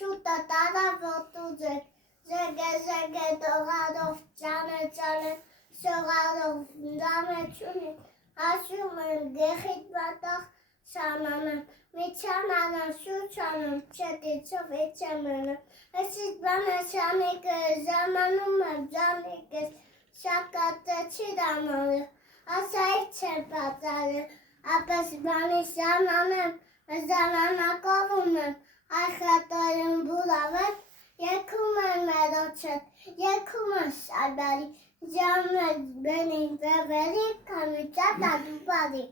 Շուտը տարավոտուձեք, զեգե դողարով ճանը, սողարով դամեչունի, ասում են գեխիտ բատաղ շանանեմ, միչանանեմ, շուչանեմ, չետիցով իչեմենեմ, այսից բանը շանիկը զամանում եմ, զանիկս շակատը չի դամանել, ասա իչ եմ պատարել, ապս բանի շանանեմ, զանանակովում եմ, Այխատարում բուլավետ, եքում են մերոչետ, եքում են շարբարի, ժամը բենին վևերի, կամիջատ ադուպարի։